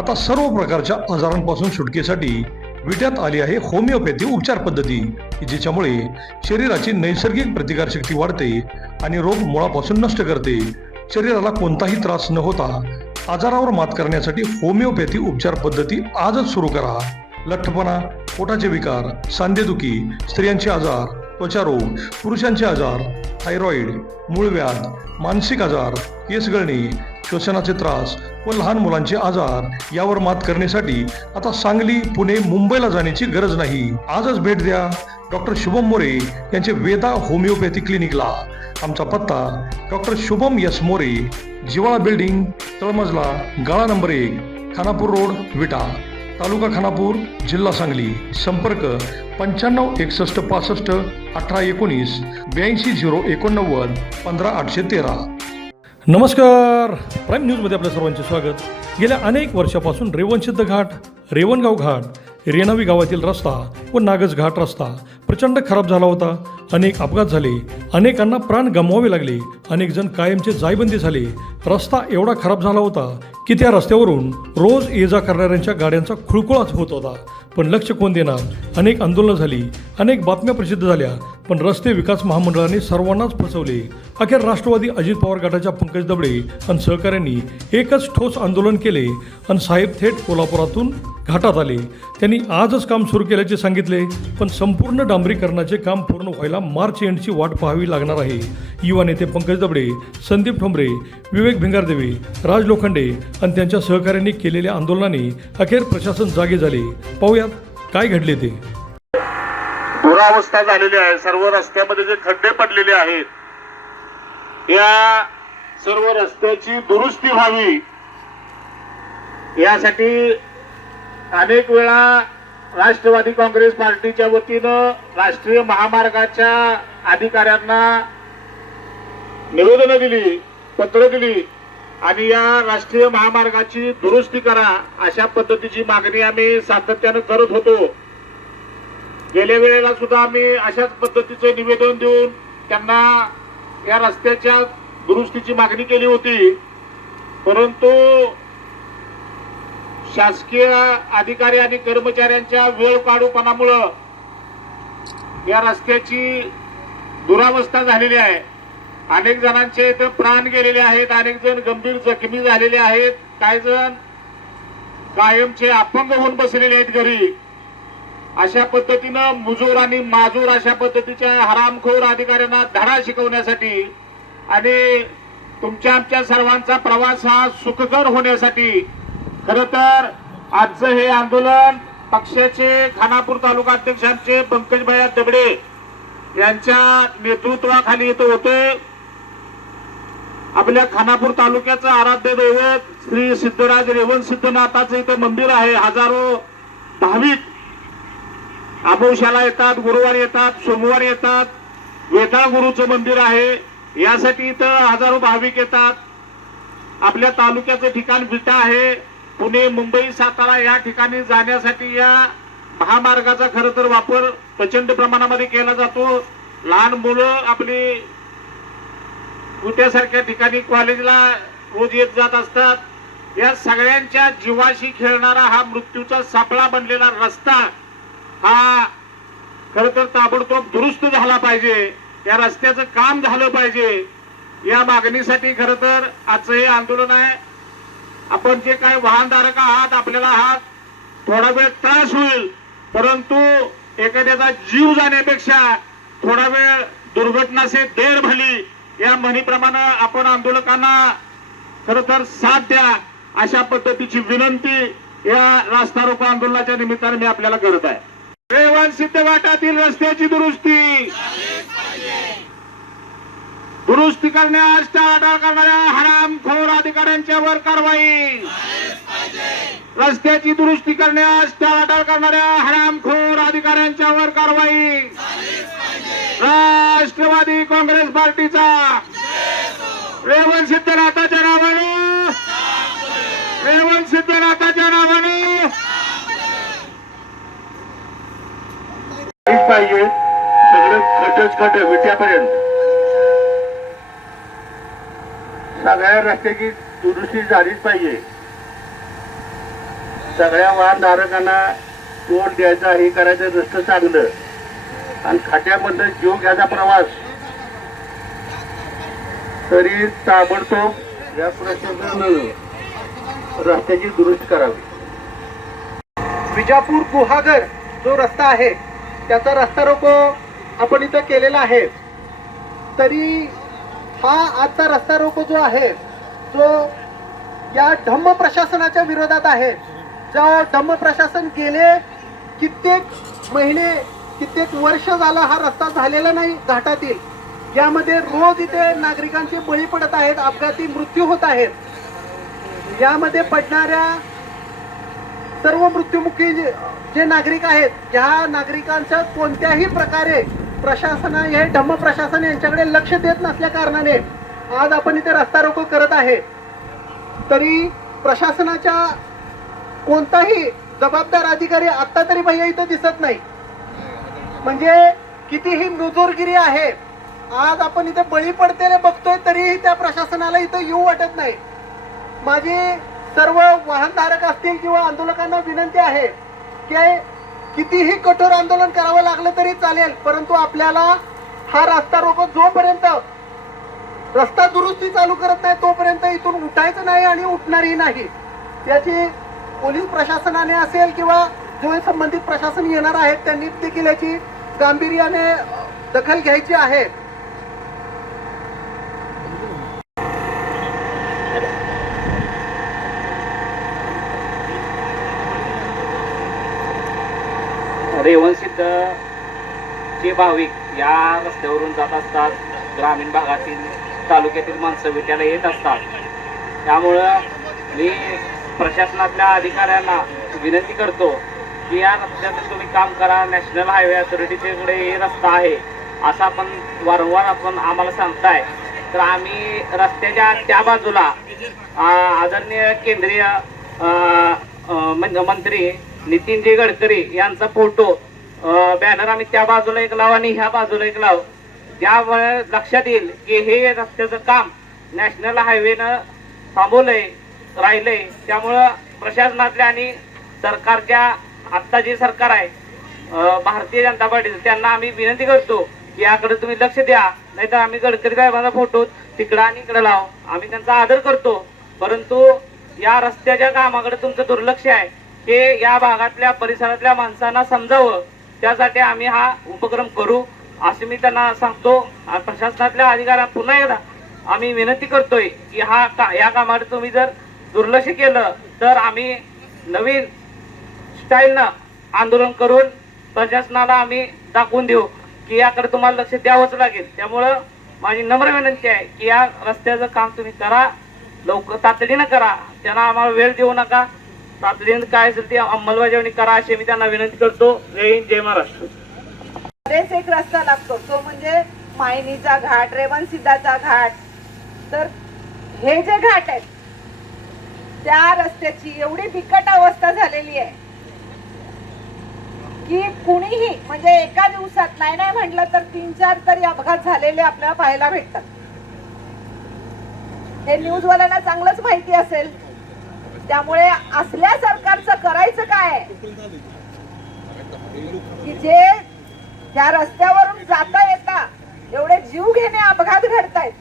आता सर्व प्रकारच्या आजारांपासून सुटकेसाठी विट्यात आली आहे होमिओपॅथी उपचार पद्धती, जिच्यामुळे शरीराची नैसर्गिक प्रतिकारशक्ती वाढते आणि रोग मुळापासून नष्ट करते. शरीराला कोणताही त्रास न होता आजारावर मात करण्यासाठी होमिओपॅथी उपचार पद्धती आजच सुरू करा. लठ्ठपणा, पोटाचे विकार, सांधेदुखी, स्त्रियांचे आजार, त्वचारोग, पुरुषांचे आजार, थायरॉइड, मूळव्याध, मानसिक आजार, केस गळणे, श्वसनाचे त्रास व लहान मुलांचे आजार यावर मात करण्यासाठी आता सांगली, पुणे, मुंबईला जाण्याची गरज नाही. आजच भेट द्या डॉक्टर शुभम मोरे यांचे वेदा होमिओपॅथी क्लिनिकला. आमचा पत्ता डॉक्टर शुभम यस मोरे, जिवाळा बिल्डिंग, तळमजला, गाळा नंबर 1, खानापूर रोड, विटा, तालुका खानापूर, जिल्हा सांगली. संपर्क 95 61 65 18 19 82 089 15 813. नमस्कार, प्राईम न्यूजमध्ये आपल्या सर्वांचे स्वागत. गेल्या अनेक वर्षापासून रेवणसिद्ध घाट, रेवणगाव घाट, रेणावी गावातील रस्ता व नागज घाट रस्ता प्रचंड खराब झाला होता. अनेक अपघात झाले, अनेकांना प्राण गमवावे लागले, अनेक जण कायमचे जायबंदी झाले. रस्ता एवढा खराब झाला होता की त्या रस्त्यावरून रोज ये जा करणाऱ्यांच्या गाड्यांचा खुळखुळाच होत होता. पण लक्ष कोण देणार? अनेक आंदोलनं झाली, अनेक बातम्या प्रसिद्ध झाल्या, पण रस्ते विकास महामंडळाने सर्वांनाच फसवले. अखेर राष्ट्रवादी अजित पवार गटाच्या पंकज दबडे आणि सहकाऱ्यांनी एकच ठोस आंदोलन केले आणि साहेब थेट कोल्हापुरातून घाटात आले. त्यांनी आजच काम सुरू केल्याचे सांगितले, पण संपूर्ण डांबरीकरणाचे काम पूर्ण व्हायला मार्च एंडची वाट पाहावी लागणार आहे. युवा नेते पंकज दबडे, संदीप ठोंबरे, विवेक भिंगारदेवे, राज लोखंडे आणि त्यांच्या सहकाऱ्यांनी केलेल्या आंदोलनाने अखेर प्रशासन जागे झाले. पाहूयात काय घडले ते. दुरावस्था झालेली आहे. सर्व रस्त्यामध्ये जे खड्डे पडलेले आहेत, या सर्व रस्त्याची दुरुस्ती व्हावी यासाठी अनेक वेळा राष्ट्रवादी काँग्रेस पार्टीच्या वतीनं राष्ट्रीय महामार्गाच्या अधिकाऱ्यांना निवेदनं दिली, पत्र दिली आणि या राष्ट्रीय महामार्गाची दुरुस्ती करा अशा पद्धतीची मागणी आम्ही सातत्यानं करत होतो. गेल्या वेळेला सुद्धा आम्ही अशाच पद्धतीचे निवेदन देऊन त्यांना या रस्त्याच्या दुरुस्तीची मागणी केली होती. परंतु शासकीय अधिकारी आणि कर्मचाऱ्यांच्या वेळ काढूपणामुळं या रस्त्याची दुरावस्था झालेली आहे. अनेक जणांचे इथं प्राण गेलेले आहेत, अनेक जण गंभीर जखमी झालेले आहेत, काही जण कायमचे अपंग होऊन बसलेले आहेत घरी. अशा पद्धतीनं मुजूर आणि माजूर अशा पद्धतीच्या हरामखोर अधिकाऱ्यांना धडा शिकवण्यासाठी आणि तुमच्या आमच्या सर्वांचा प्रवास हा सुखकर होण्यासाठी खरं तर आजचं हे आंदोलन पक्षाचे खानापूर तालुका अध्यक्ष आमचे पंकजभाई दबडे यांच्या नेतृत्वाखाली इथं होते. आपल्या खानापूर तालुक्याचं आराध्य दैवत श्री सिद्धराज रेवणसिद्धनाथाचं इथं मंदिर आहे. हजारो भाविक अमावस्याला येतात, गुरुवार येतात, सोमवार येतात. वेताळ गुरुचं मंदिर आहे, यासाठी इथं हजारो भाविक येतात. आपल्या तालुक्याचं ठिकाण विटा आहे. पुणे, मुंबई, सातारा या ठिकाणी जाण्यासाठी या महामार्गाचा खरं तर वापर प्रचंड प्रमाणामध्ये केला जातो. लहान मुलं आपली विट्यासारख्या ठिकाणी कॉलेजला रोज येत जात असतात. या सगळ्यांच्या जीवाशी खेळणारा हा मृत्यूचा सापळा बनलेला रस्ता हा खरं तर ताबडतोब दुरुस्त झाला पाहिजे. या रस्त्याचं काम झालं पाहिजे. या मागणीसाठी खरं तर आजचं हे आंदोलन आहे. आपण जे काय वाहनधारक आहात, आपल्याला हा थोडा वेळ त्रास होईल, परंतु एखाद्याचा जीव जाण्यापेक्षा थोडा वेळ दुर्घटना से देर भली या म्हणीप्रमाणे आपण आंदोलकांना खरं तर साथ द्या अशा पद्धतीची विनंती या रास्ता रोको आंदोलनाच्या निमित्ताने मी आपल्याला करत आहे. रेवणसिद्ध घाटातील रस्त्याची दुरुस्ती करण्यास टाळाटाळ करणाऱ्या हरामखोर अधिकाऱ्यांच्यावर कारवाई. रस्त्याची दुरुस्ती करण्यास टाळाटाळ करणाऱ्या हरामखोर अधिकाऱ्यांच्यावर कारवाई. राष्ट्रवादी काँग्रेस पार्टीचा रेवणसिद्धनाथाच्या नावाने, रेवणसिद्धनाथाच्या नावाने पाहिजे. सगळे खटच खट विट्यापर्यंत सगळ्या रस्त्याची दुरुस्ती झालीच पाहिजे. सगळ्या वाहनधारकांना तोड द्यायचा, हे करायचं रस्तं चांगलं आणि खाट्यामध्ये जीव घ्यायचा प्रवास, तरी ताबडतोब या प्रशासनानं रस्त्याची दुरुस्ती करावी. विजापूर गुहागर जो रस्ता आहे त्याचा रस्ता रोको आपण इथं केलेला आहे. तरी हा आजचा रस्ता रोको जो आहे जो या धम्म प्रशासनाच्या विरोधात आहे. जो धम्म प्रशासन गेले कित्येक महिने कित्येक वर्ष झाला हा रस्ता झालेला नाही घाटातील. यामध्ये रोज इथे नागरिकांचे बळी पडत आहेत, अपघाती मृत्यू होत आहेत. यामध्ये पडणाऱ्या सर्व मृत्युमुखी जे नागरिक आहेत, ह्या नागरिकांचं कोणत्याही प्रकारे प्रशासन हे धम्म प्रशासन यांच्याकडे लक्ष देत नसल्या कारणाने आज आपण इथे रस्ता रोको करत आहे. तरी प्रशासनाच्या कोणताही जबाबदार अधिकारी आता तरी भैया इथं दिसत नाही. म्हणजे कितीही मुजोरगिरी आहे. आज आपण इथे बळी पडतेले बघतोय तरीही त्या प्रशासनाला इथं येऊ वाटत नाही. माझी सर्व वाहनधारक असतील किंवा आंदोलकांना विनंती आहे की कितीही कठोर आंदोलन करावं लागलं तरी चालेल, परंतु आपल्याला हा रस्ता रोको जोपर्यंत रस्ता दुरुस्ती चालू करत नाही तोपर्यंत इथून उठायचं नाही आणि उठणारही नाही. याची पोलीस प्रशासनाने असेल किंवा जो संबंधित प्रशासन येणार आहेत त्यांनी देखील याची गांभीर्याने दखल घ्यायची आहे. रेवणसिद्ध चे भाविक या रस्त्यावरून जात असतात. ग्रामीण भागातील तालुक्यातील माणसं विट्याला येत असतात. त्यामुळं मी प्रशासनातल्या अधिकाऱ्यांना विनंती करतो की या रस्त्याचं तुम्ही काम करा. नॅशनल हायवे अथॉरिटीच्याकडे हे रस्ता आहे असं आपण वारंवार आम्हाला सांगताय. तर आम्ही रस्त्याच्या त्या बाजूला आदरणीय केंद्रीय मंत्री नितीनजी गडकरी यांचा फोटो बॅनर आम्ही त्या बाजूला एक लाव आणि ह्या बाजूला एक लाव. त्यामुळे लक्षात येईल की हे रस्त्याचं काम नॅशनल हायवेनं थांबवलंय राहिलंय. त्यामुळं प्रशासनातल्या आणि सरकारच्या आत्ता जे सरकार आहे भारतीय जनता पार्टीचं त्यांना आम्ही विनंती करतो की याकडे तुम्ही लक्ष द्या. नाहीतर आम्ही गडकरी साहेबांचा फोटो तिकडं आणि इकडं लाव. आम्ही त्यांचा आदर करतो, परंतु या रस्त्याच्या कामाकडे तुमचं दुर्लक्ष आहे हे या भागातल्या परिसरातल्या माणसांना समजावं. त्यासाठी आम्ही हा उपक्रम करू असे मी त्यांना सांगतो. प्रशासनातल्या अधिकाऱ्यांना पुन्हा एकदा आम्ही विनंती करतोय की या कामाकडे तुम्ही जर दुर्लक्ष केलं तर आम्ही नवीन स्टाईलनं आंदोलन करून प्रशासनाला आम्ही दाखवून देऊ की याकडे तुम्हाला लक्ष द्यावंच लागेल. त्यामुळं माझी नम्र विनंती आहे की या रस्त्याचं काम तुम्ही करा, लवकर तातडीनं करा. त्यांना आम्हाला वेळ देऊ नका. तातडीनं काय असेल ती अंमलबजावणी करा अशी मी त्यांना विनंती करतो. जय हिंद, जय महाराष्ट्र. बरेच एक रस्ता लागतो तो म्हणजे मायनीचा घाट, रेवणसिद्धाचा घाट. तर हे जे घाट आहेत त्या रस्त्याची एवढी बिकट अवस्था झालेली आहे की कुणीही म्हणजे एका दिवसात नाही म्हटलं तर 3-4 तरी अपघात झालेले आपल्याला पाहायला भेटतात. हे न्यूजवाल्यांना चांगलंच माहिती असेल. त्यामुळे असल्या सरकारचं करायचं काय की जे त्या रस्त्यावरून जाता येता एवढे जीव घेणे अपघात घडतायत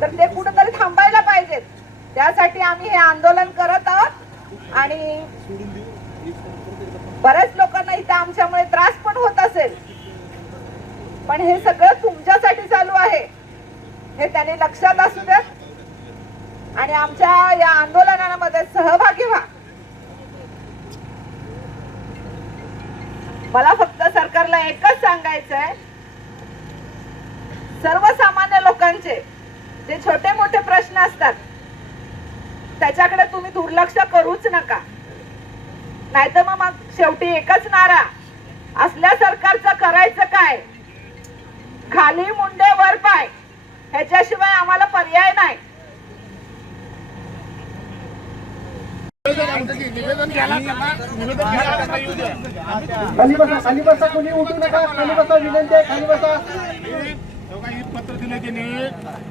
तर ते कुठेतरी थांबायला पाहिजेत. त्यासाठी आम्ही हे आंदोलन करत आहोत आणि बऱ्याच लोकांना इथे आमच्यामुळे त्रास पण होत असेल, पण हे सगळं तुमच्यासाठी चालू आहे हे त्याने लक्षात असू द्या आणि आमच्या या आंदोलनामध्ये सहभागी व्हा. मला फक्त सरकारला एकच सांगायचं आहे, सर्वसामान्य लोकांचे जे छोटे मोठे प्रश्न असतात त्याच्याकडे तुम्ही दुर्लक्ष करूच नका. नाहीतर मग शेवटी एकच नारा, असल्या सरकारचं करायचं काय, खाली मुंडे वर पाय, ह्याच्याशिवाय आम्हाला पर्याय नाही. खाली बसा, कोणी उठू नका. खाली बसा, विनंती आहे, खाली बसा. दिले त्यांनी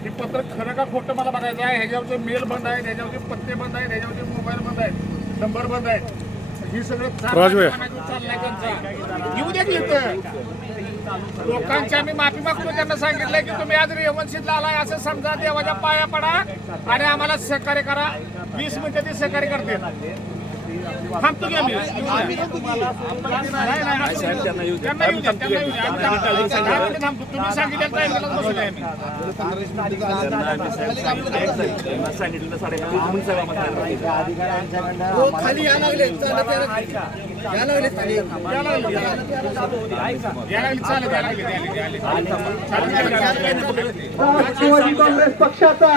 हे पत्र खरं का खोटं मला बघायचं आहे. ह्याच्यावरचे मेल बंद आहे, ह्याच्यावरचे पत्ते बंद आहेत, ह्याच्यावरचे मोबाईल बंद आहेत, नंबर बंद आहेत. ही सगळं चाललंय त्यांचा. येऊ द्या की इथं. लोकांची आम्ही माफी मागतो. त्यांना सांगितलंय की तुम्ही आज रेवणशीतला आलाय असं समजा, देवाच्या पाया पडा आणि आम्हाला सहकार्य करा. 20 मिनिटं ते सहकार्य करते. थांबतो की आम्ही. नाही, त्यांना येऊ द्या. आम्ही 10 मिनिटं थांबतो. तुम्ही सांगितलं टायमिंगला बसलोय आम्ही. खाली या लागले राष्ट्रवादी काँग्रेस पक्षाचा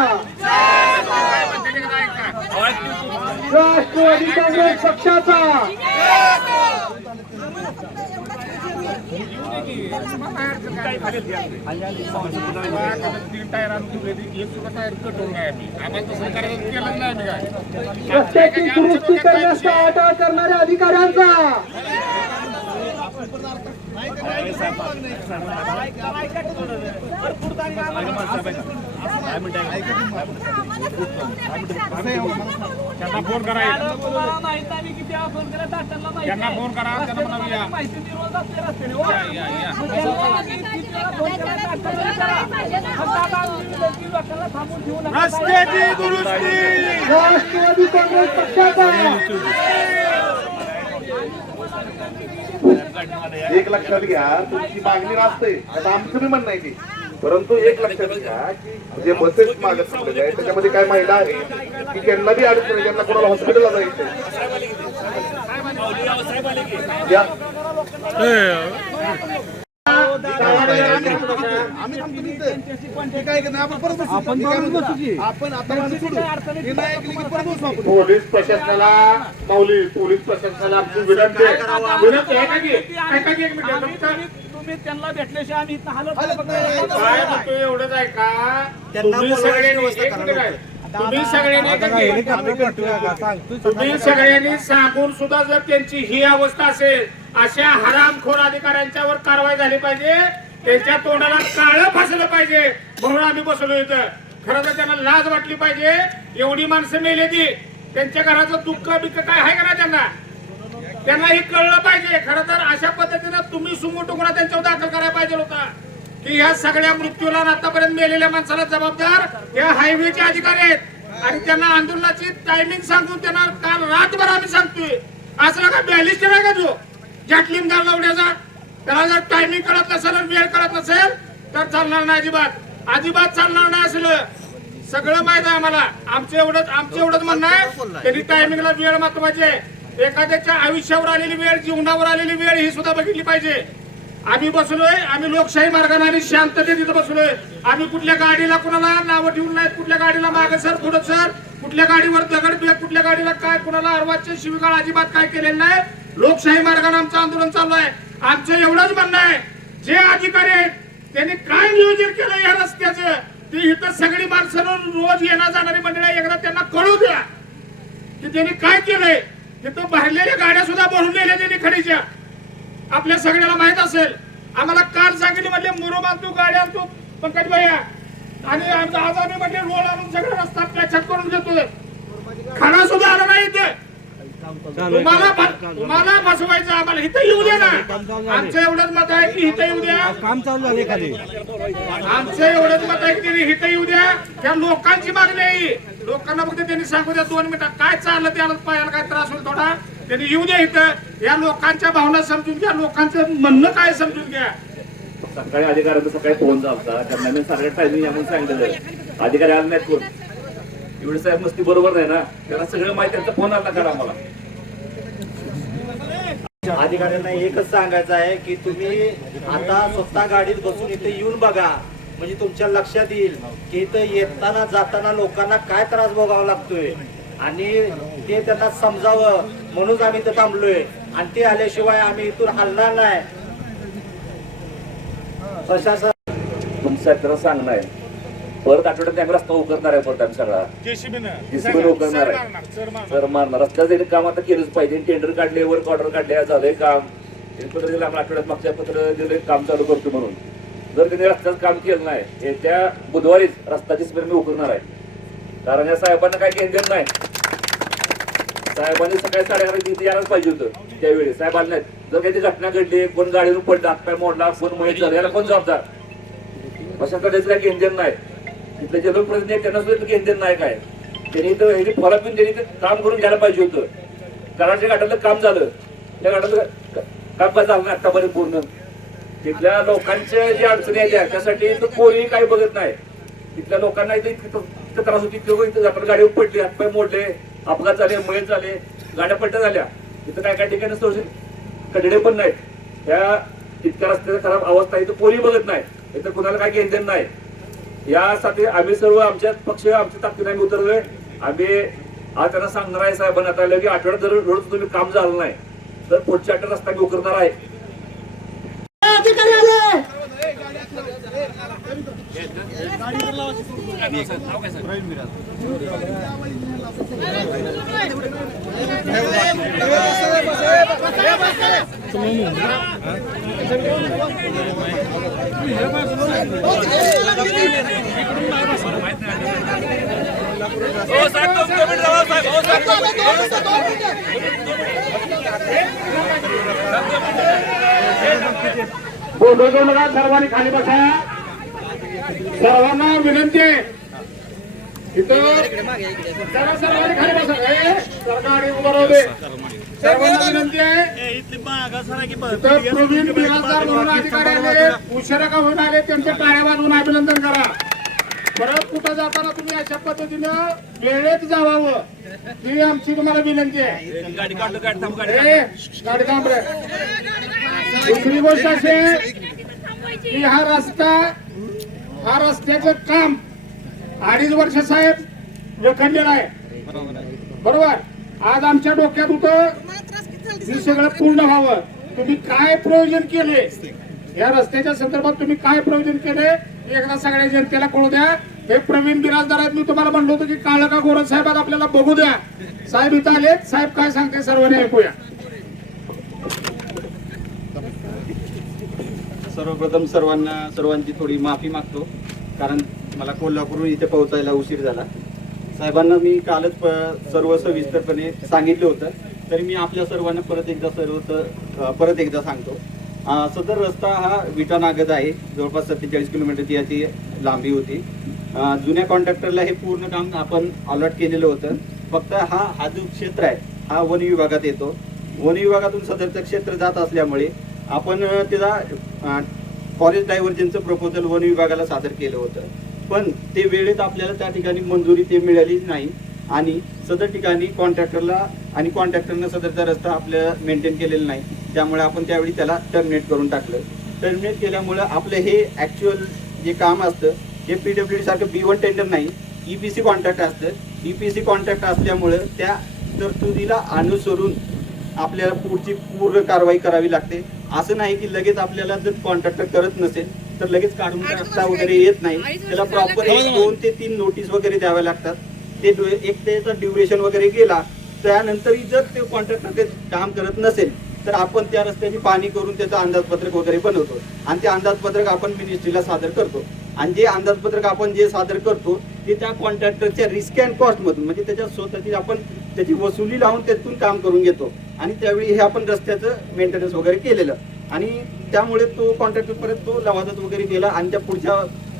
राष्ट्रवादी काँग्रेस पक्षाचा रस्त्याची दुरुस्ती करण्याचा अटळ करणाऱ्या अधिकाऱ्यांचा त्यांना फोन करा. त्यांना फोन करा. रस्त्याची दुरुस्ती राष्ट्रवादी काँग्रेस पक्षाचा एक लक्षात घ्या, तुमची मागणी असते, आता आमचं बी म्हणणं आहे की, परंतु एक लक्षात घ्या की जे बसेस मागत चाललेले आहे त्याच्यामध्ये काय महिला आहे की त्यांना बी अडचण आहे, त्यांना कोणाला हॉस्पिटलला जायचं पोलीस प्रशासनाला पोलीस प्रशासनाला आमची विनंती आहे. तुम्ही त्यांना भेटल्याशिवाय आम्ही इथं हलत नाही. काय म्हणतो एवढंच आहे का? तुम्ही सगळ्यांनी सांगून सुद्धा जर त्यांची ही अवस्था असेल, अशा हरामखोर अधिकाऱ्यांच्यावर कारवाई झाली पाहिजे. त्यांच्या तोंडाला काळं फासलं पाहिजे. म्हणून आम्ही बसलो इथं. खरं तर त्यांना लाज वाटली पाहिजे. एवढी माणसं मेली ती, त्यांच्या घराचं दुःख बिक्क काय आहे का ना त्यांना हे कळलं पाहिजे. खरं तर अशा पद्धतीनं तुम्ही सुमोटोगुणा त्यांच्यावर दाखल करायला पाहिजे होता की ह्या सगळ्या मृत्यूला आतापर्यंत मेलेल्या माणसाला जबाबदार या हायवेचे अधिकारी आहेत. आणि त्यांना आंदोलनाची टायमिंग सांगून त्यांना काल रातभर आम्ही सांगतोय. असला का बॅलिस्ट नाही का तो जॅटलिनदार लावण्याचा? त्याला जर टायमिंग कळत नसेल आणि वेळ कळत नसेल तर चालणार नाही. अजिबात चालणार नाही. असलं सगळं माहित आहे आम्हाला. आमचं एवढंच म्हणणं आहे, त्यांनी टायमिंगला वेळ महत्वाची आहे. एखाद्याच्या आयुष्यावर आलेली वेळ, जीवनावर आलेली वेळ ही सुद्धा बघितली पाहिजे. आम्ही बसलोय, आम्ही लोकशाही मार्गाने आणि शांततेत इथं बसलोय. आम्ही कुठल्या गाडीला कुणाला नावं ठेवून नाहीत. कुठल्या गाडीला मागे सर पुढं सर, कुठल्या गाडीवर दगड, कुठल्या गाडीला काय, कुणाला अर्वाच्य शिवीगाळ अजिबात काय केलेलं नाही. लोकशाही मार्गाने आमचं आंदोलन चालू आहे. आमचं एवढंच म्हणणं आहे, जे अधिकारी आहेत त्यांनी काय नियोजन केलं या रस्त्याचं ते इथं सगळी माणसं रोज येणार जाणारी मंडळी एकदा त्यांना कळू द्या की त्यांनी काय केलंय. तिथं भरलेल्या गाड्या सुद्धा भरून नेल्या त्यांनी खडीच्या. आपल्या सगळ्याला माहित असेल. आम्हाला काल सांगितले म्हटले मुरुम आणतो, गाड्या आणतो पंकज भैया, आणि आज आम्ही म्हटले रोड आणून सगळं रस्ता पॅचअप करून देतोय. खडा सुद्धा आला नाही इथे. तुम्हाला फसवायचं आम्हाला इथं येऊ द्या ना. आमचं एवढंच मत आहे की इथं येऊ द्या. काम चालू झाले एखादी. आमचं एवढंच मत आहे की इथं येऊ द्या. त्या लोकांची मागणी आहे. लोकांना फक्त त्यांनी सांगू द्या 2 मिनिटात काय चाललं, त्याला पायाला काय त्रास होईल थोडा, त्यांनी येऊ द्या इथं. या लोकांच्या भावना समजून घ्या, लोकांचं म्हणणं काय समजून घ्या. सकाळी अधिकाऱ्यांचा सकाळी फोन झाला, त्यांना मी सगळ्या टायमिंग म्हणून सांगितलं. अधिकारी आले नाहीत कोण. एवढे साहेब मस्ती बरोबर नाही ना. त्यांना सगळं माहिती, त्यांचा फोन आला करा मला. अधिकाऱ्यांना एकच सांगायचं आहे की तुम्ही आता स्वतः गाडीत बसून इथे येऊन बघा, म्हणजे तुमच्या लक्षात येईल की इथं येताना जाताना लोकांना काय त्रास भोगावा लागतोय आणि ते त्यांना समजावं म्हणून आम्ही इथं थांबलोय. आणि ते आल्याशिवाय आम्ही इथून हलणार नाही. प्रशासन तुमचं त्याला सांगणं आहे, परत आठवड्यात आम्ही रस्ता उकरणार आहे. परत आम्ही सगळा जेसीबी उकरणार आहे, सर मारणार. रस्त्याचं काम आता केलंच पाहिजे. टेंडर काढले, वर्क ऑर्डर काढले, झालंय काम. पत्र दिलं आम्हाला आठवड्यात, मागच्या पत्र दिले काम चालू करतो म्हणून. जर त्यांनी रस्त्याचं काम केलं नाही, येत्या बुधवारीच रस्त्याची स्पेअर मी उकरणार आहे. कारण या साहेबांना काय घेणं नाही. साहेबांनी सकाळी 11:30 तिथे यायलाच पाहिजे होतं. त्यावेळी साहेब आले नाहीत. जर काही घटना घडली, कोण गाडीवर पडला, हातपाय मोडला, कोण मयत झाला, याला कोण जबाबदार? अशा कडेच काय घेणं नाही. तिथले जे लोकप्रतिनिधी आहेत त्यांना सुद्धा घेणं नाही. काय त्यांनी तर ह्याची फॉलोअप त्यांनी काम करून घ्यायला पाहिजे होतं. कारण ज्या घाटातलं काम झालं, त्या घाटातलं काम काय झालं नाही आतापर्यंत पूर्ण. तिथल्या लोकांच्या जी अडचणी आहेत त्यासाठी तर कोणीही काही बघत नाही. तिथल्या लोकांना इथं त्रास होती. लोक इथं जातात, गाडीवर पडले, हातपाय मोडले, अपघात झाले, मयत झाले, गाड्या पलट्या झाल्या. इथं काय काय ठिकाणी कडे पण नाहीत. ह्या इतक्या रस्त्याची खराब अवस्था इथं कोणी बघत नाही. इथं कुणाला काय घेणं नाही. यासाठी आम्ही सर्व आमच्या पक्ष आमच्या ताकदीने आम्ही उतरलोय. आम्ही आज त्यांना सांगणार आहे साहेबांना आता की आठवड्यात जर रोज तुम्ही काम झालं नाही तर पुढच्या आठवड्यात रस्ता मी उकरणार आहे. बोलू नका, सर्वांनी खाली बसा. सर्वांना विनंती आहे इथं सर्वांनी खाली बसा. सरकार उभं राहू दे. सर्वांना विनंती आहे. इथं प्रवीण बिराजदार म्हणून अधिकारी आले, उशिरा का होऊन आले, त्यांच्या टाळ्या वाजवून अभिनंदन करा. परत कुठं जाताना तुम्ही अशा पद्धतीनं वेळेत जावावं ही आमची तुम्हाला विनंती आहे. गाडी थांब रे. दुसरी गोष्ट अशी की हा रस्त्याचं काम 2.5 वर्ष साहेब रखडलेलं आहे. बरोबर. आज आमच्या डोक्यात होतं हे सगळं पूर्ण व्हावं. तुम्ही काय प्रयोजन केले या रस्त्याच्या संदर्भात, तुम्ही काय प्रयोजन केले एकदा सगळ्या जनतेला कळू द्या. हे प्रवीण बिराजदार आहेत. मी तुम्हाला म्हणलो होतो की काळं का गोरं साहेब आपल्याला बघू द्या. साहेब इथं आले. साहेब काय सांगते सर्वांनी ऐकूया. सर्वप्रथम सर्वांची थोडी माफी मागतो, कारण मला कोल्हापूरहून इथे पोहोचायला उशीर झाला. साहेबांना मी कालच सर्व सविस्तरपणे सांगितलं होतं, तरी मी आपल्या सर्वांना परत एकदा सांगतो. सदर रस्ता हा विटा नागद आहे. जवळपास 47 किलोमीटरची याची लांबी होती. जुन्या कॉन्ट्रॅक्टरला हे पूर्ण काम आपण अलॉट केलेलं होतं. फक्त हा जो क्षेत्र आहे हा वन विभागात येतो. वन विभागातून सदरचं क्षेत्र जात असल्यामुळे आपण त्याचा फॉरेस्ट डायव्हर्जनचं प्रपोजल वन विभागाला सादर केलं होतं, पण ते वेळेत आपल्याला त्या ठिकाणी मंजुरी ते मिळाली नाही. आणि सदर ठिकाणी कॉन्ट्रॅक्टरनं सदरचा रस्ता आपल्याला मेंटेन केलेला नाही. त्यामुळे आपण त्यावेळी त्याला टर्मिनेट करून टाकलं. टर्मिनेट केल्यामुळं आपलं हे ॲक्च्युअल जे काम असतं हे PWD सारखं B1 टेंडर नाही, EPC कॉन्ट्रॅक्ट असतं. EPC कॉन्ट्रॅक्ट असल्यामुळं त्या तरतुदीला अनुसरून आपल्याला पुढची पूर्ण कारवाई करावी लागते. असं नाही की लगेच आपल्याला जर कॉन्ट्रॅक्टर करत नसेल तर लगेच काढून टाकता वगैरे येत नाही. त्याला प्रॉपर 2 ते 3 नोटीस वगैरे द्याव्या लागतात. ते एक त्याचा ड्युरेशन वगैरे गेला त्यानंतरही जर ते कॉन्ट्रॅक्टर काम करत नसेल तर आपण त्या रस्त्याची पाहणी करून त्याचं अंदाजपत्रक वगैरे बनवतो आणि ते अंदाजपत्रक आपण मिनिस्ट्रीला सादर करतो. आणि जे अंदाजपत्रक आपण जे सादर करतो ते त्या कॉन्ट्रॅक्टरच्या रिस्क अँड कॉस्ट मधून म्हणजे त्याच्या स्वतःची आपण त्याची वसुली लावून त्यातून काम करून घेतो. आणि त्यावेळी हे आपण रस्त्याचं मेंटेनन्स वगैरे केलेलं आणि त्यामुळे तो कॉन्ट्रॅक्टर परत तो लवादात वगैरे गेला आणि त्या पुढच्या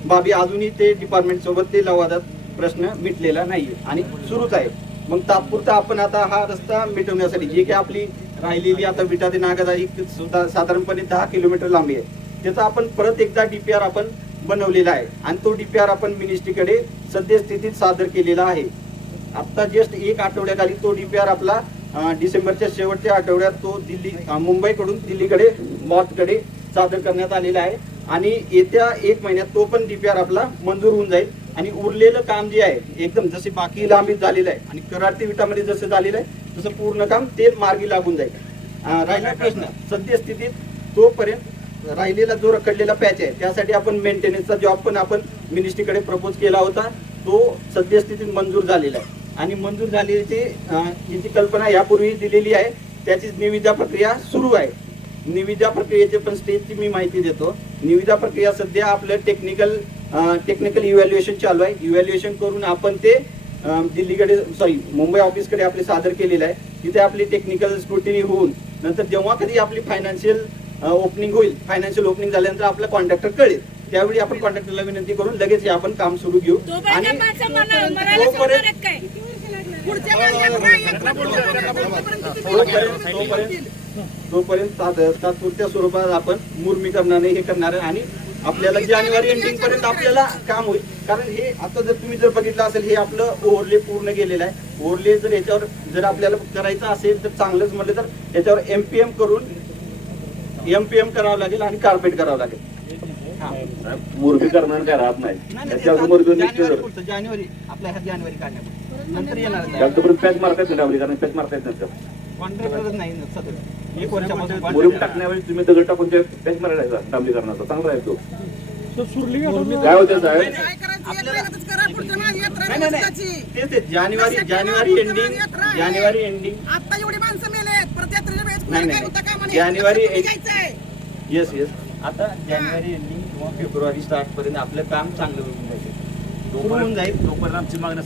बाबी अजूनही ते डिपार्टमेंट सोबत ते लवादात प्रश्न मिटलेला नाही आणि सुरूच आहे. मग तात्पुरता आपण आता हा रस्ता मिटवण्यासाठी जी काही आपली राहिलेली आता विटा ते नागद सुद्धा साधारणपणे 10 किलोमीटर लांबी आहे, त्याचा आपण परत एकदा DPR आपण बनवलेला आहे आणि तो DPR आपण मिनिस्ट्रीकडे सद्यस्थितीत सादर केलेला आहे. आता जस्ट 1 आठवड्याखाली तो DPR आपला डिसेंबरच्या शेवटच्या आठवड्यात तो मुंबईकडून दिल्लीकडे मॉर्चकडे सादर करण्यात आलेला आहे आणि येत्या 1 महिन्यात तो पण DPR आपला मंजूर होऊन जाईल आणि उरलेलं काम जे आहे एकदम जसे बाकी लांबीत झालेलं आहे आणि कराड ते विटामध्ये जसं झालेलं आहे तसं पूर्ण काम ते मार्गी लागून जाईल. राहिला प्रश्न सद्यस्थितीत तोपर्यंत राहिलेला जो रखडलेला पॅच आहे त्यासाठी आपण मेंटेनन्सचा जॉब पण आपण मिनिस्ट्रीकडे प्रपोज केला होता. तो सद्यस्थितीत मंजूर झालेला आहे आणि मंजूर झालेली जी कल्पना यापूर्वी दिलेली आहे त्याची निविदा प्रक्रिया सुरू आहे. निविदा प्रक्रियेचे पण स्टेजची मी माहिती देतो. निविदा प्रक्रिया सध्या आपलं टेक्निकल इव्हॅल्युएशन चालू आहे. इव्हॅल्युएशन करून आपण ते मुंबई ऑफिसकडे आपले सादर केलेलं आहे. तिथे आपली टेक्निकल स्क्रुटिनी होऊन नंतर जेव्हा कधी आपली फायनान्शियल ओपनिंग होईल, फायनान्शियल ओपनिंग झाल्यानंतर आपला कॉन्ट्रॅक्टर कळेल, त्यावेळी आपण कॉन्ट्रॅक्टरला विनंती करून लगेच हे आपण काम सुरू घेऊ. आणि तोपर्यंत तात्पुरत्या स्वरूपात आपण मुर्मीकरणाने हे करणार आहे आणि आपल्याला जानेवारी एंडिंग पर्यंत आपल्याला काम होईल. कारण हे आता जर तुम्ही जर बघितलं असेल, हे आपलं ओव्हरले पूर्ण गेलेलं आहे. ओव्हरले जर याच्यावर जर आपल्याला करायचं असेल तर चांगलंच म्हटलं तर याच्यावर एमपीएम करावं लागेल आणि कार्पेट करावं लागेल. मुरबी करणार काय राहत नाही. जानेवारी आपल्या ह्या जानेवारी काढण्यात नंतर येणार पॅच मारता येत नाही, कारण पॅच मारता येत नाही. कॉन्ट्रॅक्टरच नाही सध्या 1 वर्षामध्ये मुरुम टाकण्यावेळी तुम्ही दगड टाकून ते पॅच मारायला डांबरीकरणाचा चांगला आहे तो. काय होते साहेब, जानेवारी एंडिंग आता एवढी माणसं मेले जानेवारी येस आता जानेवारी एंडिंग किंवा फेब्रुवारी स्टार्ट पर्यंत आपलं काम चांगलं होऊन जाईल. तोपर्यंत आमची मागणी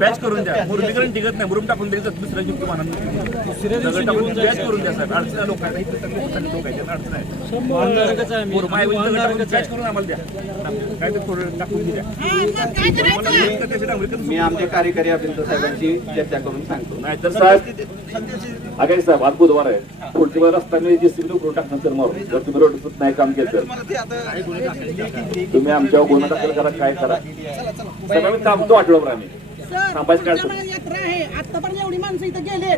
पॅच करून द्या. मुरलीकरण टिकत नाही, मुरुम टाकून द्यायचं, दुसऱ्या युक्त मानानं दगड टाकून पॅच करून द्या साहेब. अडचण लोक आहेत, लोक आहेत, अडचण आहे. पॅच करून आम्हाला द्या, काय ते थोडं टाकून द्या. मी आमच्या कार्यकारी अभियंता साहेबांची चर्चा करून सांगतो. नाहीतर साहेब आगे साहेब आज बुधवार आहे, पुढच्या रस्त्याने जेसीबी करून टाकणार सर मारून. जर तुम्ही रोड नाही काम केलं तर तुम्ही आमच्यावर गुन्हा दाखल करा, काय करा. आम्ही थांबतो आठवड्यावर. आम्ही थांबायचं काय यात्रा आहे, आतापर्यंत एवढी माणसं इथं गेले.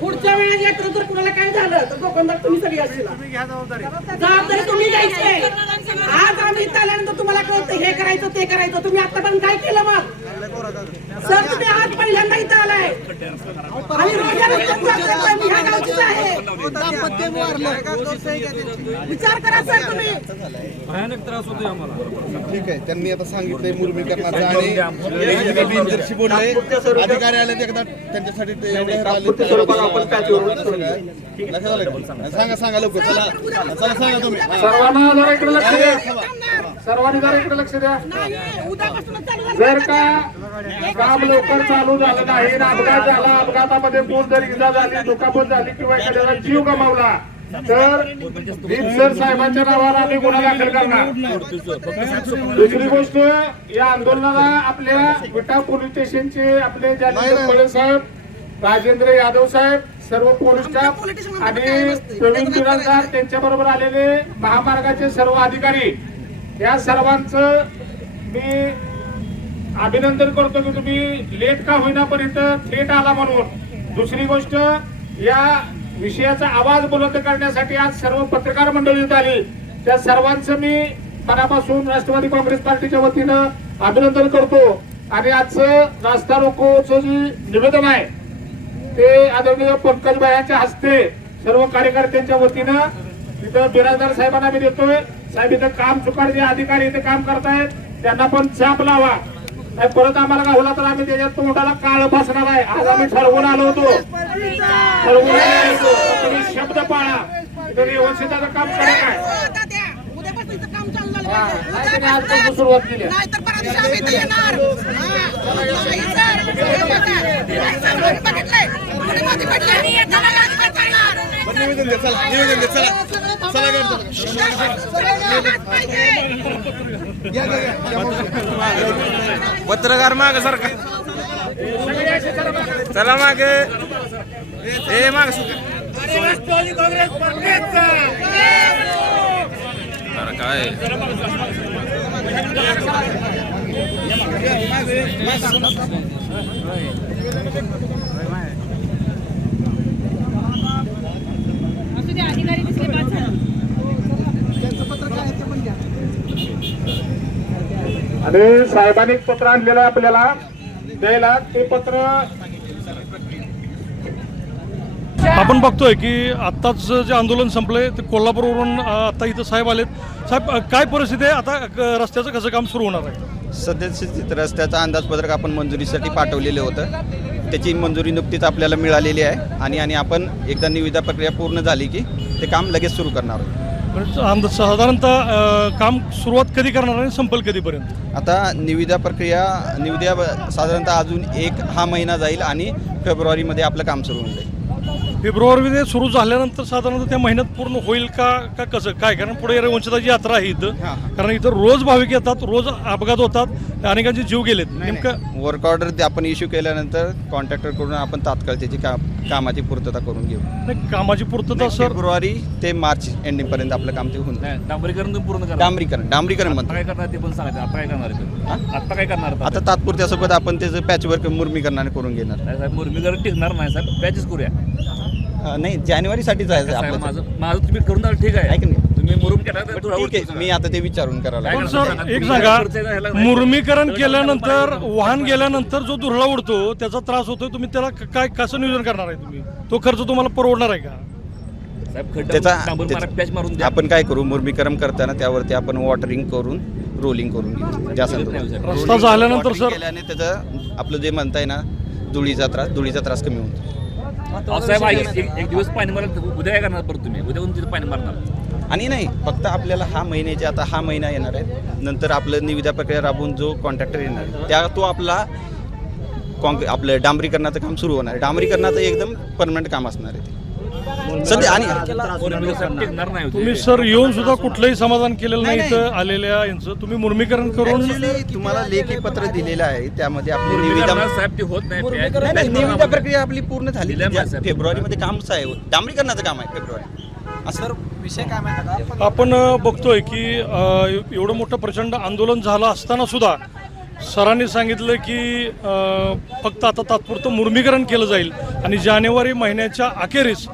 पुढच्या वेळेस यात्रा जर कुणाला काय झालं तर दुकानदार तुम्ही सगळी असतील. जबाबदारी तुम्ही घ्यायची. आज आम्ही इथं आल्यानंतर तुम्हाला कळतं हे करायचं ते करायचं. तुम्ही आतापर्यंत काय केलं मग सर? तुम्ही आज पहिल्यांदा इथं आलाय आणि विचार करा सर तुम्ही. भयानक त्रास होतोय आम्हाला. ठीक आहे, त्यांनी आता सांगितलंय मुरमीकरणाचं आणि इंजिनियरशी बोलले, अधिकारी आले एकदा त्यांच्यासाठी सांगा लवकर. चला सांगा तुम्ही. सर्वांना जरा इकडे लक्ष द्या, सर्वांनी जरा इकडे लक्ष द्या. जर का काम लवकर चालू झालं नाही, अपघात झाला, अपघातामध्ये कोण जर इजा झाली, दुखापत झाली किंवा एखाद्याचा जीव गमावला तर सर साहेबांच्या नावावर आम्ही गुन्हा दाखल करणार. दुसरी गोष्ट, या आंदोलनाला आपल्या विटा पोलीस स्टेशनचे आपले जालिंदर साहेब, राजेंद्र यादव साहेब, सर्व पोलीस स्टाफ आणि प्रवीण बिराजदार, त्यांच्या बरोबर आलेले महामार्गाचे सर्व अधिकारी, या सर्वांचं मी अभिनंदन करतो की तुम्ही लेट का होईना पण इथं थेट आला म्हणून. दुसरी गोष्ट, या विषयाचा आवाज बुलंद करण्यासाठी आज सर्व पत्रकार मंडळी इथं आली. त्या सर्वांचं मी मनापासून राष्ट्रवादी काँग्रेस पार्टीच्या वतीनं अभिनंदन करतो. आणि आजचं रास्ता रोकोचं जे निवेदन आहे ते आदरणीय पंकजभाई यांच्या हस्ते सर्व कार्यकर्त्यांच्या वतीनं तिथं बिराजदार साहेबांना मी देतोय. साहेब इथं काम चुकार जे अधिकारी इथे काम करतायत त्यांना पण चाप लावा. नाही परत आम्हाला काय होला तर आम्ही त्याच्यात तोंडाला काळ बसणार आहे. आज आम्ही ठरवून आलो होतो, तुम्ही शब्द पाळा, व्यवस्थित काम करा. काय आजपासून सुरुवात केली. पत्रकार माग सारखा चला माग हे माग काय अधिकारी दिसले बाद झालं. आणि साहेबांनी एक पत्र आणलेलं आहे आपल्याला द्यायला. ते पत्र आपण बघतोय की आत्ताच जे आंदोलन संपलंय ते कोल्हापूरवरून आता इथं साहेब आलेत. साहेब काय परिस्थिती आहे आता, रस्त्याचं कसं काम सुरू होणार आहे? सद्यस्थितीत रस्त्याचं अंदाजपत्रक आपण मंजुरीसाठी पाठवलेलं होतं. त्याची मंजुरी नुकतीच आपल्याला मिळालेली आहे आणि आपण एकदा निविदा प्रक्रिया पूर्ण झाली की ते काम लगेच सुरू करणार आहोत. साधारणतः काम सुरुवात कधी करणार आणि संपेल कधीपर्यंत? आता निविदा साधारणतः अजून हा महिना जाईल आणि फेब्रुवारीमध्ये आपलं काम सुरू होऊन जाईल. फेब्रुवारीमध्ये सुरू झाल्यानंतर साधारणतः त्या महिन्यात पूर्ण होईल का कसं काय? कारण पुढे रघुवंशताची यात्रा आहे इथं, कारण इथं रोज भाविक येतात, रोज अपघात होतात, अनेकांचे जीव गेलेत. नेमकं वर्क ऑर्डर आपण इश्यू केल्यानंतर कॉन्ट्रॅक्टरकडून आपण तात्काळ त्याची कामाची पूर्तता करून घेऊ. नाही, कामाची पूर्तता सर फेब्रुवारी ते मार्च एंडिंग पर्यंत आपलं काम ते होऊन जाईल. डांबरीकरण तुम्ही पूर्ण करा. डांबरीकरण म्हणतो. काय करणार ते पण सांगायचं. आता काय करणार आहे? आता काय करणार? आता तात्पुरत्यासोबत आपण त्याचं पॅचवर्क मुरमीकरणाने करून घेणार. नाही साहेब, मुरमीकरण टिकणार नाही साहेब, पॅचेस करूया. नाही, जानेवारीसाठी जायचं साहेब, आपलं. माझं तुम्ही करून द्या, ठीक आहे. ऐक ना. तुम्ही मुरुम केला तर तुला ठीक आहे, मी आता ते विचारून करायला काय पण करणार? सर एक सांगा, मुरमीकरण केल्यानंतर वाहन गेल्यानंतर जो धुरळा उडतो त्याचा त्रास होतो, तुम्ही त्याला काय कसं नियोजन करणार आहे? तुम्ही तो खर्च तुम्हाला परवडणार आहे का? साहेब, खड्डा त्याचा डांबर मारा, पॅच मारून द्या. आपण काय करू, मुरमीकरण करताना त्यावरती आपण वॉटरिंग करून रोलिंग करून घेऊ. त्या संदर्भात रस्ता झाल्यानंतर Watering सर केल्याने त्याचं आपलं जे म्हणताय ना धुळीचा त्रास कमी होतो. अहो, साहेब एक दिवस पाणी मारणार, उद्या काय करणार परत तुम्ही? उद्या तिथं पाणी मारणार. आणि नाही, फक्त आपल्याला हा महिना येणार आहे, नंतर आपलं निविदा प्रक्रिया राबवून जो कॉन्ट्रॅक्टर येणार आहे तो आपला आपलं डांबरीकरणाचं काम सुरू होणार आहे. डांबरीकरणाचं एकदम परमनंट काम असणार आहे ते सध्या. आणि टिकणार नाही. तुम्ही सर येऊन सुद्धा कुठलंही समाधान केलेलं नाही इथं आलेल्या यांचं. तुम्ही मुरमीकरण करून Actually तुम्हाला लेखी पत्र दिलेलं आहे, त्यामध्ये आपली निविदा मुरमीकरणात साहेब ते होत नाही. नाही, निविदा प्रक्रिया आपली पूर्ण झाली. दिल्या आहे, साहेब. फेब्रुवारीमध्ये काम आहे, डांबरीकरणाचं काम आहे फेब्रुवारी. असं विषय काय माहिती का? आपण बघतोय की एवढं मोठं प्रचंड आंदोलन झालं असताना सुद्धा सरांनी सांगितलं की फक्त आता तात्पुरतं मुरमीकरण केलं जाईल आणि जानेवारी महिन्याच्या अखेरीस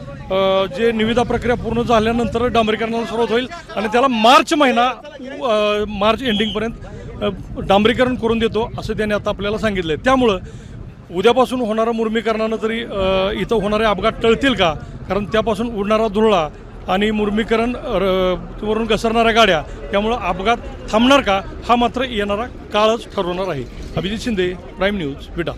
जे निविदा प्रक्रिया पूर्ण झाल्यानंतर डांबरीकरणाला सुरुवात होईल आणि त्याला मार्च एंडिंगपर्यंत डांबरीकरण करून देतो असं त्याने आता आपल्याला सांगितलं आहे. त्यामुळं उद्यापासून होणारं मुरमीकरणानं तरी इथं होणारे अपघात टळतील का? कारण त्यापासून उडणारा धुरळा आणि मुरमीकरण वरून घसरणाऱ्या गाड्या, त्यामुळं अपघात थांबणार का? हा मात्र येणारा काळच ठरवणार आहे. अभिजित शिंदे, प्राईम न्यूज, विटा.